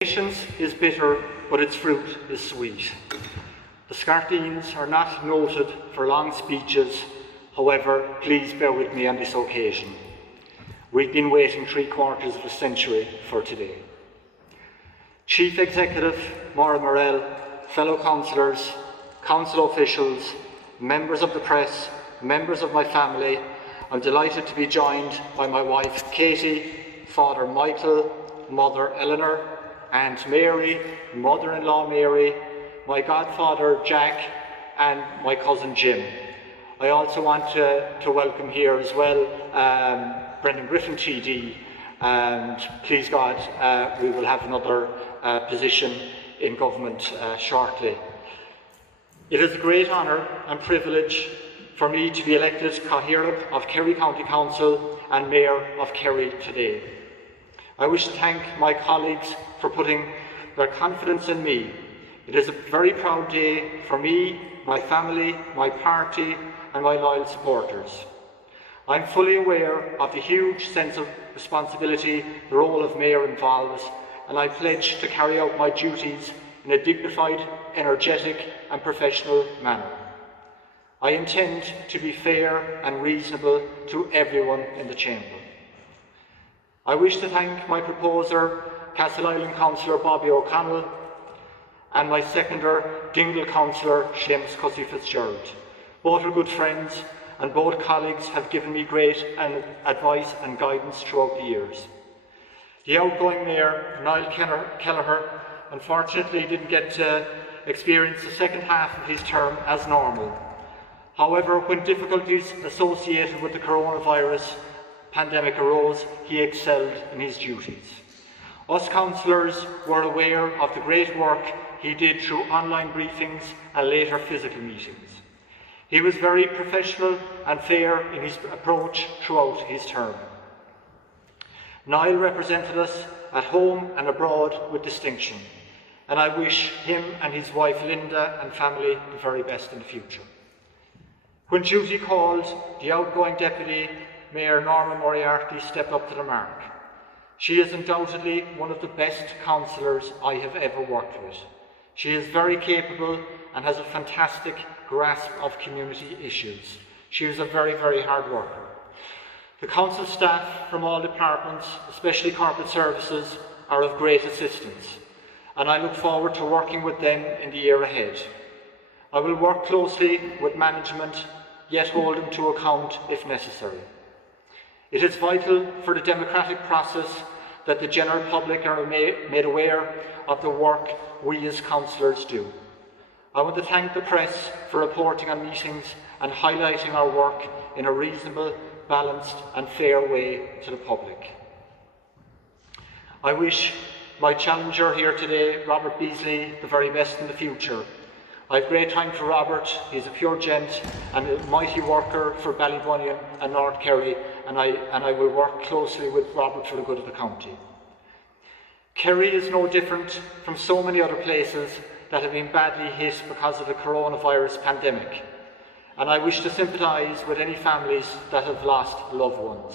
Patience is bitter, but its fruit is sweet. The Scarteens are not noted for long speeches, however, please bear with me on this occasion. We've been waiting 3/4 of a century for today. Chief Executive Maura Morell, fellow councillors, council officials, members of the press, members of my family, I'm delighted to be joined by my wife Katie, Father Michael, Mother Eleanor, Aunt Mary, mother-in-law Mary, my godfather Jack, and my cousin Jim. I also want to welcome here as well Brendan Griffin TD, and please God we will have another position in government shortly. It is a great honour and privilege for me to be elected Cathaoirleach of Kerry County Council and Mayor of Kerry today. I wish to thank my colleagues for putting their confidence in me. It is a very proud day for me, my family, my party and my loyal supporters. I am fully aware of the huge sense of responsibility the role of Mayor involves, and I pledge to carry out my duties in a dignified, energetic and professional manner. I intend to be fair and reasonable to everyone in the Chamber. I wish to thank my proposer, Cathaoirleach Councillor Bobby O'Connell, and my seconder, Dingle Councillor Seamus Cussy Fitzgerald. Both are good friends, and both colleagues have given me great advice and guidance throughout the years. The outgoing Mayor, Niall Cllr, unfortunately didn't get to experience the second half of his term as normal. However, when difficulties associated with the coronavirus pandemic arose, he excelled in his duties. Us councillors were aware of the great work he did through online briefings and later physical meetings. He was very professional and fair in his approach throughout his term. Niall represented us at home and abroad with distinction, and I wish him and his wife Linda and family the very best in the future. When duty called, the outgoing Deputy Mayor Norma Moriarty stepped up to the mark. She is undoubtedly one of the best councillors I have ever worked with. She is very capable and has a fantastic grasp of community issues. She is a very, very hard worker. The council staff from all departments, especially corporate services, are of great assistance, and I look forward to working with them in the year ahead. I will work closely with management, yet hold them to account if necessary. It is vital for the democratic process that the general public are made aware of the work we as councillors do. I want to thank the press for reporting on meetings and highlighting our work in a reasonable, balanced and fair way to the public. I wish my challenger here today, Robert Beasley, the very best in the future. I have great time for Robert. He's a pure gent and a mighty worker for Ballybunion and North Kerry, and I will work closely with Robert for the good of the county. Kerry is no different from so many other places that have been badly hit because of the coronavirus pandemic, and I wish to sympathise with any families that have lost loved ones.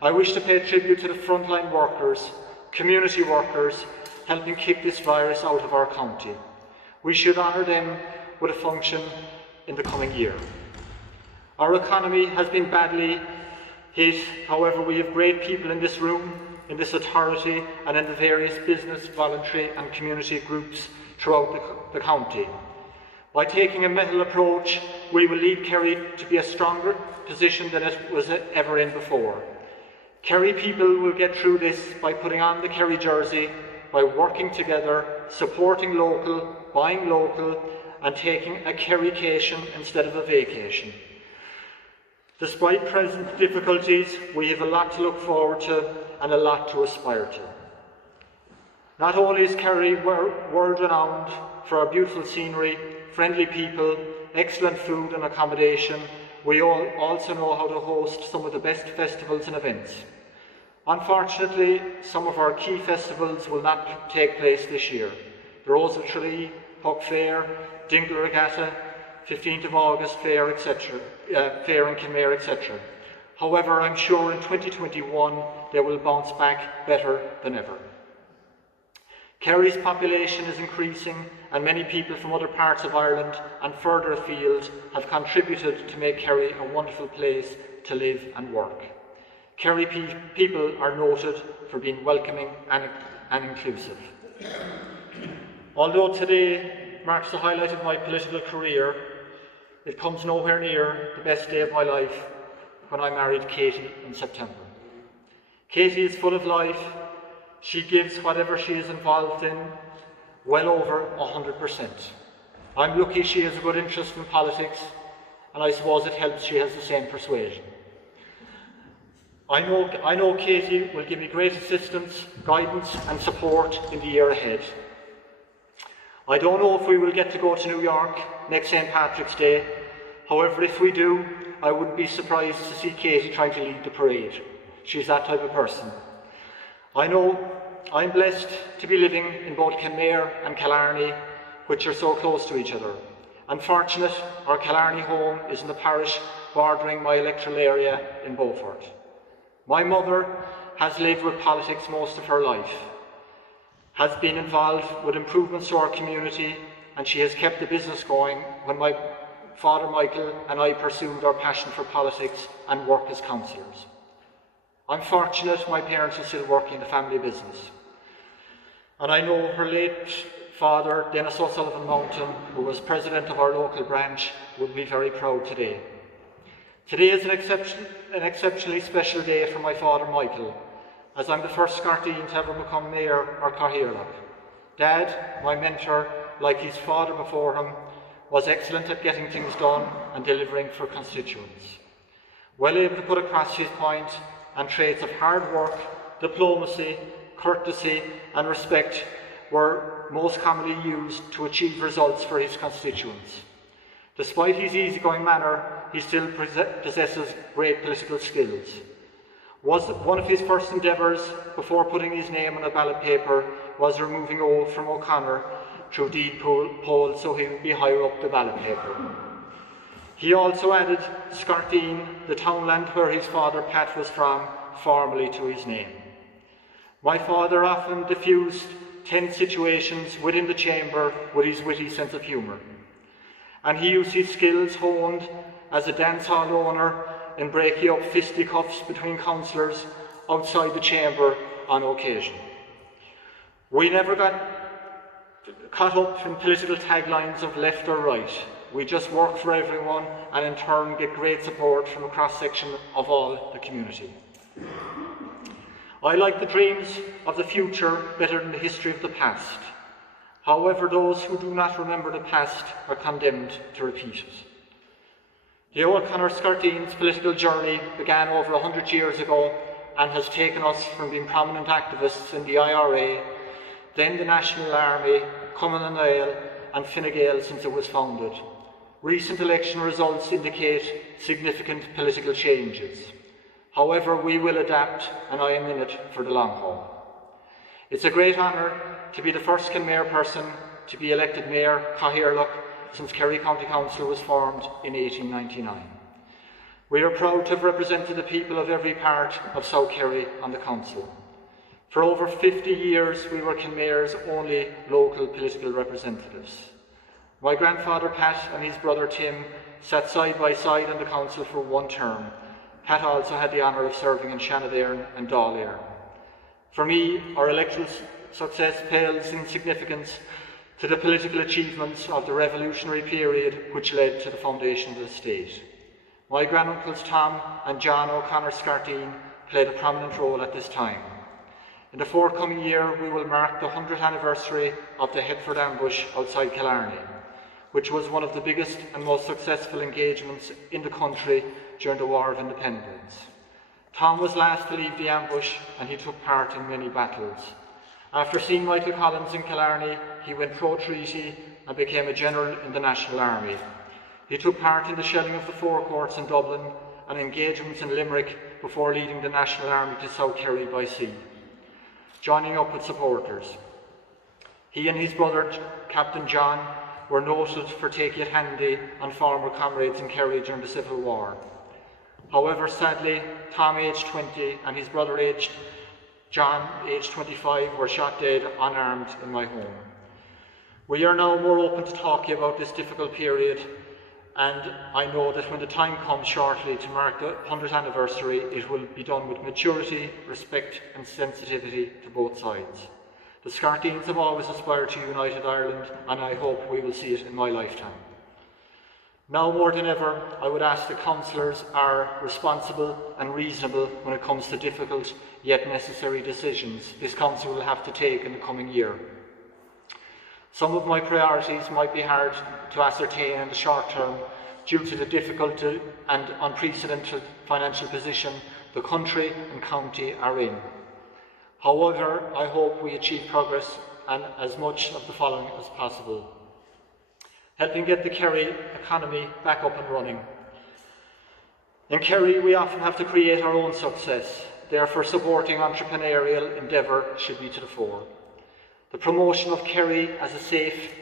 I wish to pay tribute to the frontline workers, community workers, helping kick this virus out of our county. We should honour them with a function in the coming year. Our economy has been badly hit, however we have great people in this room, in this authority and in the various business, voluntary and community groups throughout the county. By taking a metal approach, we will lead Kerry to be a stronger position than it was ever in before. Kerry people will get through this by putting on the Kerry jersey, by working together, supporting local, buying local and taking a Kerrycation instead of a vacation. Despite present difficulties, we have a lot to look forward to and a lot to aspire to. Not only is Kerry world-renowned for our beautiful scenery, friendly people, excellent food and accommodation, we all also know how to host some of the best festivals and events. Unfortunately, some of our key festivals will not take place this year. The Rose of Tralee, Puck Fair, Dingle Regatta, 15th of August Fair, etc., Fair in Cllr, etc. However, I'm sure in 2021 they will bounce back better than ever. Kerry's population is increasing, and many people from other parts of Ireland and further afield have contributed to make Kerry a wonderful place to live and work. Kerry people are noted for being welcoming and inclusive. Although today marks the highlight of my political career, it comes nowhere near the best day of my life when I married Katie in September. Katie is full of life. She gives whatever she is involved in well over 100%. I'm lucky she has a good interest in politics, and I suppose it helps she has the same persuasion. I know Katie will give me great assistance, guidance and support in the year ahead. I don't know if we will get to go to New York next St. Patrick's Day. However, if we do, I wouldn't be surprised to see Katie trying to lead the parade. She's that type of person. I know I'm blessed to be living in both Cllr and Killarney, which are so close to each other. Unfortunate, our Killarney home is in the parish bordering my electoral area in Beaufort. My mother has lived with politics most of her life, has been involved with improvements to our community, and she has kept the business going when my father Michael and I pursued our passion for politics and work as councillors. I'm fortunate my parents are still working in the family business. And I know her late father, Dennis O'Sullivan Mountain, who was president of our local branch, would be very proud today. Today is an exceptionally special day for my father Michael, as I'm the first Scarteen to ever become mayor or Cathaoirleach. Dad, my mentor, like his father before him, was excellent at getting things done and delivering for constituents. Well able to put across his point, and traits of hard work, diplomacy, courtesy and respect were most commonly used to achieve results for his constituents. Despite his easygoing manner, he still possesses great political skills. One of his first endeavours, before putting his name on a ballot paper, was removing O from O'Connor through deed poll so he would be higher up the ballot paper. He also added Scarteen, the townland where his father Pat was from, formally to his name. My father often diffused tense situations within the chamber with his witty sense of humour. And he used his skills honed as a dance hall owner in breaking up fisticuffs between councillors outside the chamber on occasion. We never got caught up in political taglines of left or right. We just work for everyone and in turn get great support from a cross-section of all the community. I like the dreams of the future better than the history of the past. However, those who do not remember the past are condemned to repeat it. The old Connor-Scarteen's political journey began over 100 years ago and has taken us from being prominent activists in the IRA, then the National Army, Cumann na nGaedheal and Fine Gael since it was founded. Recent election results indicate significant political changes. However, we will adapt, and I am in it for the long haul. It's a great honour to be the first Clr person to be elected Mayor Cathaoirleach since Kerry County Council was formed in 1899. We are proud to have represented the people of every part of South Kerry on the Council. For over 50 years, we were Clr's only local political representatives. My grandfather Pat and his brother Tim sat side by side on the council for one term. Pat also had the honour of serving in Shanadairn and Dáil. For me, our electoral success pales in significance to the political achievements of the revolutionary period which led to the foundation of the state. My granduncles Tom and John O'Connor-Scarteen played a prominent role at this time. In the forthcoming year, we will mark the 100th anniversary of the Headford ambush outside Killarney, which was one of the biggest and most successful engagements in the country during the War of Independence. Tom was last to leave the ambush and he took part in many battles. After seeing Michael Collins in Killarney, he went pro-treaty and became a general in the National Army. He took part in the shelling of the forecourts in Dublin and engagements in Limerick before leading the National Army to South Kerry by sea, joining up with supporters. He and his brother, Captain John, were noted for taking it handy on former comrades in Kerry during the Civil War. However, sadly, Tom aged 20 and his brother aged John, aged 25, were shot dead unarmed in my home. We are now more open to talking about this difficult period, and I know that when the time comes shortly to mark the 100th anniversary, it will be done with maturity, respect and sensitivity to both sides. The Scarteens have always aspired to united Ireland, and I hope we will see it in my lifetime. Now more than ever, I would ask that councillors are responsible and reasonable when it comes to difficult yet necessary decisions this council will have to take in the coming year. Some of my priorities might be hard to ascertain in the short term due to the difficult and unprecedented financial position the country and county are in. However, I hope we achieve progress and as much of the following as possible. Helping get the Kerry economy back up and running. In Kerry, we often have to create our own success. Therefore, supporting entrepreneurial endeavour should be to the fore. The promotion of Kerry as a safe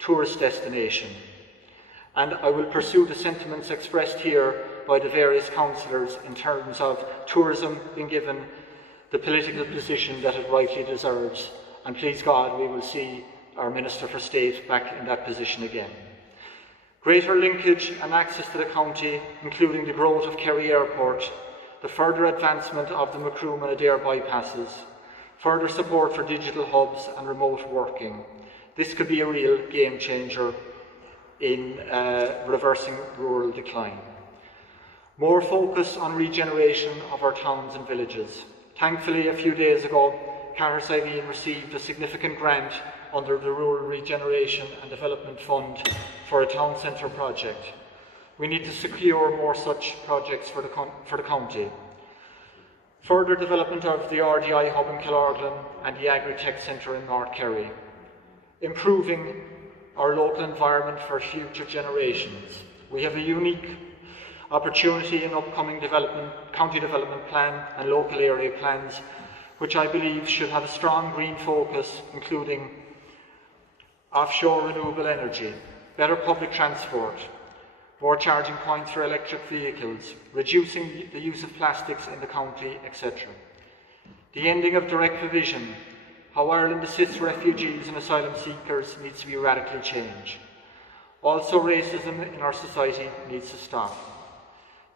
tourist destination. And I will pursue the sentiments expressed here by the various councillors in terms of tourism being given the political position that it rightly deserves. And please God, we will see our Minister for State back in that position again. Greater linkage and access to the county, including the growth of Kerry Airport, the further advancement of the Macroom and Adair bypasses, further support for digital hubs and remote working. This could be a real game changer in reversing rural decline. More focus on regeneration of our towns and villages. Thankfully, a few days ago, Cllr received a significant grant under the Rural Regeneration and Development Fund for a town centre project. We need to secure more such projects for the county. Further development of the RDI hub in Cllr and the Agri-Tech Centre in North Kerry. Improving our local environment for future generations. We have a unique opportunity in upcoming county development plan and local area plans, which I believe should have a strong green focus, including offshore renewable energy, better public transport, more charging points for electric vehicles, reducing the use of plastics in the county, etc. The ending of direct provision, how Ireland assists refugees and asylum seekers needs to be radically changed. Also, racism in our society needs to stop.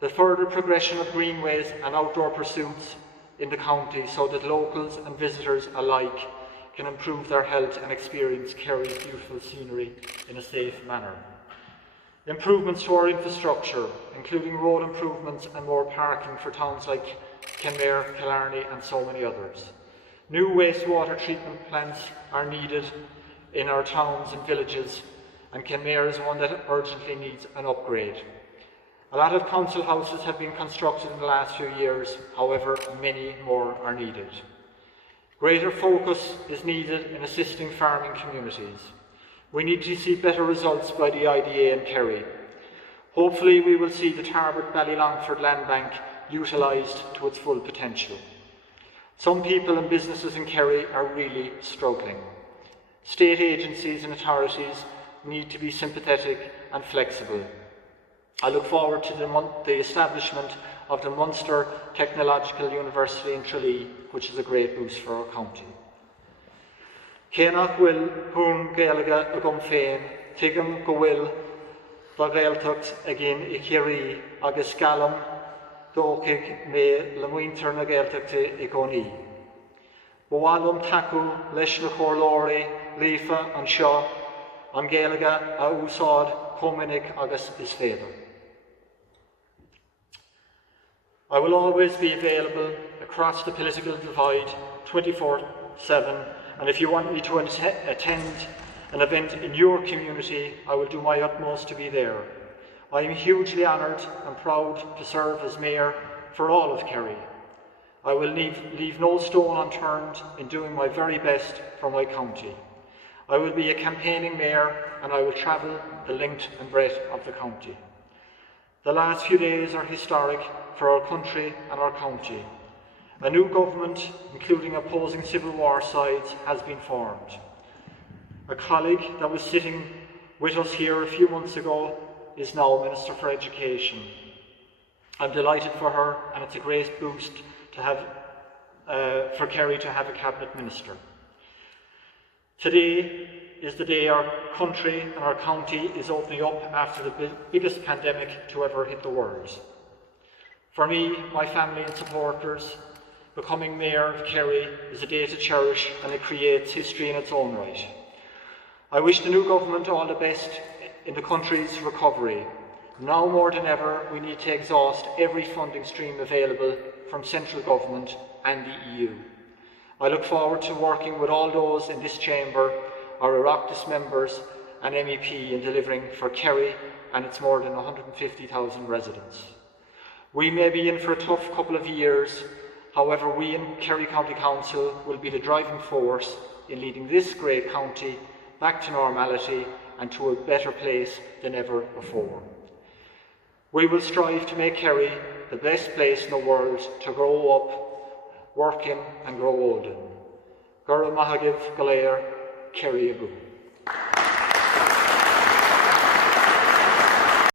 The further progression of greenways and outdoor pursuits in the county so that locals and visitors alike can improve their health and experience Kerry's beautiful scenery in a safe manner. Improvements to our infrastructure, including road improvements and more parking for towns like Kenmare, Killarney and so many others. New wastewater treatment plants are needed in our towns and villages, and Kenmare is one that urgently needs an upgrade. A lot of council houses have been constructed in the last few years, however, many more are needed. Greater focus is needed in assisting farming communities. We need to see better results by the IDA in Kerry. Hopefully we will see the Tarbert-Ballylongford Land Bank utilised to its full potential. Some people and businesses in Kerry are really struggling. State agencies and authorities need to be sympathetic and flexible. I look forward to the establishment of the Munster Technological University in Tralee, which is a great boost for our county. Cénach bhfuil hún Gaeilge agam féin, tuigim go bhfuil ba Gaeltacht a gin I Kerry agus galam dóchaigh mé le muintir na Gaeltachta I gcónaí. Bhálum tacu leis na chomhlóirí líofa an seo an Gaeilge a úsáid chominic agus is féidir. I will always be available across the political divide 24/7, and if you want me to attend an event in your community, I will do my utmost to be there. I am hugely honoured and proud to serve as Mayor for all of Kerry. I will leave no stone unturned in doing my very best for my county. I will be a campaigning Mayor, and I will travel the length and breadth of the county. The last few days are historic for our country and our county. A new government, including opposing Civil War sides, has been formed. A colleague that was sitting with us here a few months ago is now Minister for Education. I'm delighted for her, and it's a great boost to have for Kerry to have a cabinet minister. Today is the day our country and our county is opening up after the biggest pandemic to ever hit the world. For me, my family and supporters, becoming Mayor of Kerry is a day to cherish, and it creates history in its own right. I wish the new government all the best in the country's recovery. Now more than ever, we need to exhaust every funding stream available from central government and the EU. I look forward to working with all those in this chamber, our Oireachtas members and MEP in delivering for Kerry and its more than 150,000 residents. We may be in for a tough couple of years, however we in Kerry County Council will be the driving force in leading this great county back to normality and to a better place than ever before. We will strive to make Kerry the best place in the world to grow up, work in and grow old in. Gura Mahagiv Cllr, Kerry Abu.